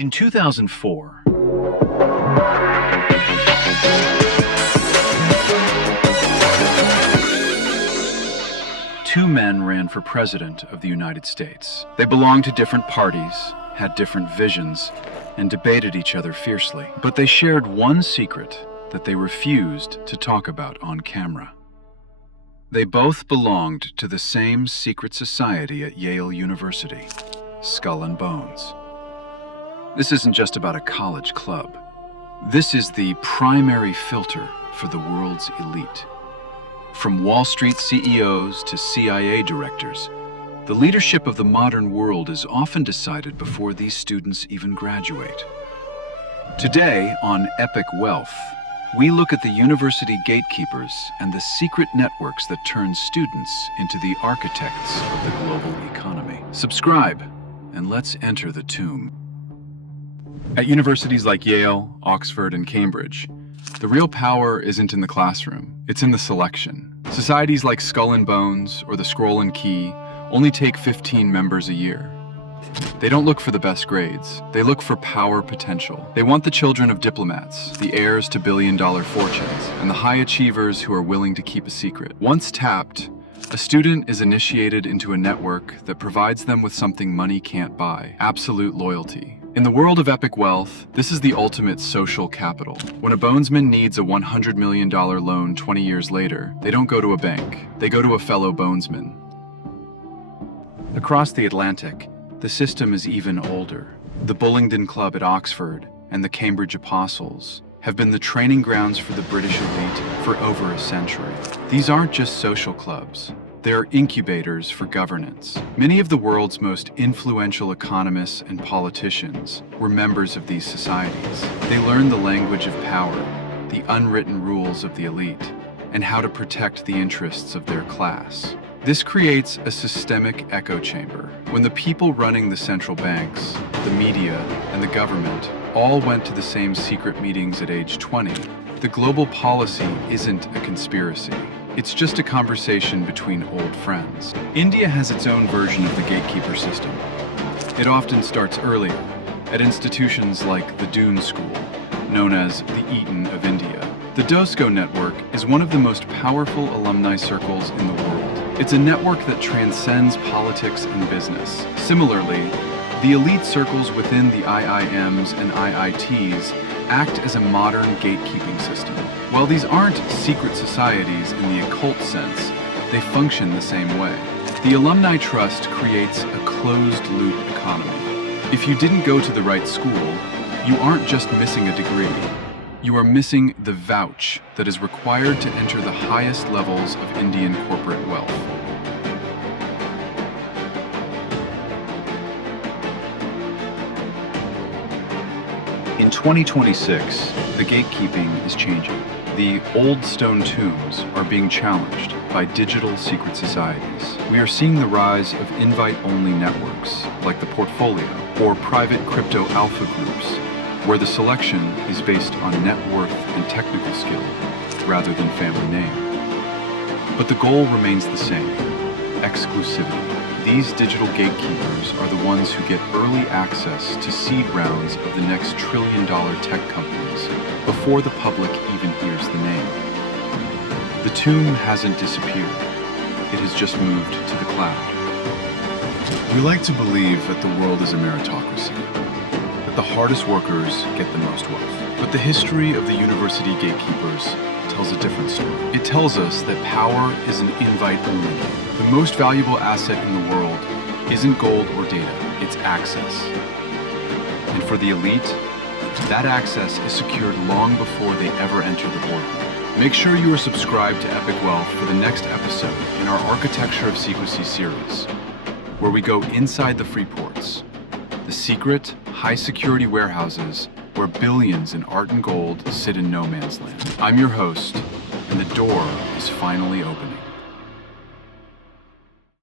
In 2004, two men ran for president of the United States. They belonged to different parties, had different visions, and debated each other fiercely. But they shared one secret that they refused to talk about on camera. They both belonged to the same secret society at Yale University, Skull and Bones. This isn't just about a college club. This is the primary filter for the world's elite. From Wall Street CEOs to CIA directors, the leadership of the modern world is often decided before these students even graduate. Today on Epic Wealth, we look at the University Gatekeepers and the secret networks that turn students into the architects of the global economy. Subscribe, and let's enter the tomb. At universities like Yale, Oxford, and Cambridge, the real power isn't in the classroom, it's in the selection. Societies like Skull and Bones or the Scroll and Key only take 15 members a year. They don't look for the best grades, they look for power potential. They want the children of diplomats, the heirs to billion-dollar fortunes, and the high achievers who are willing to keep a secret. Once tapped, a student is initiated into a network that provides them with something money can't buy: absolute loyalty. In the world of Epic Wealth, this is the ultimate social capital. When a bonesman needs a $100 million loan 20 years later, they don't go to a bank, they go to a fellow bonesman. Across the Atlantic, the system is even older. The Bullingdon Club at Oxford and the Cambridge Apostles have been the training grounds for the British elite for over a century. These aren't just social clubs. They're incubators for governance. Many of the world's most influential economists and politicians were members of these societies. They learned the language of power, the unwritten rules of the elite, and how to protect the interests of their class. This creates a systemic echo chamber. When the people running the central banks, the media, and the government all went to the same secret meetings at age 20, the global policy isn't a conspiracy. It's just a conversation between old friends. India has its own version of the gatekeeper system. It often starts earlier, at institutions like the Doon School, known as the Eton of India. The DOSCO network is one of the most powerful alumni circles in the world. It's a network that transcends politics and business. Similarly, the elite circles within the IIMs and IITs act as a modern gatekeeping system. While these aren't secret societies in the occult sense, they function the same way. The Alumni Trust creates a closed-loop economy. If you didn't go to the right school, you aren't just missing a degree. You are missing the vouch that is required to enter the highest levels of Indian corporate wealth. In 2026, the gatekeeping is changing. The old stone tombs are being challenged by digital secret societies. We are seeing the rise of invite-only networks, like the Portfolio, or private crypto alpha groups, where the selection is based on net worth and technical skill, rather than family name. But the goal remains the same: exclusivity. These digital gatekeepers are the ones who get early access to seed rounds of the next trillion-dollar tech companies before the public even hears the name. The tomb hasn't disappeared. It has just moved to the cloud. We like to believe that the world is a meritocracy, that the hardest workers get the most wealth. But the history of the university gatekeepers tells a different story. It tells us that power is an invite-only game. The most valuable asset in the world isn't gold or data, it's access. And for the elite, that access is secured long before they ever enter the boardroom. Make sure you are subscribed to Epic Wealth for the next episode in our Architecture of Secrecy series, where we go inside the free ports, the secret, high-security warehouses where billions in art and gold sit in no man's land. I'm your host, and the door is finally open.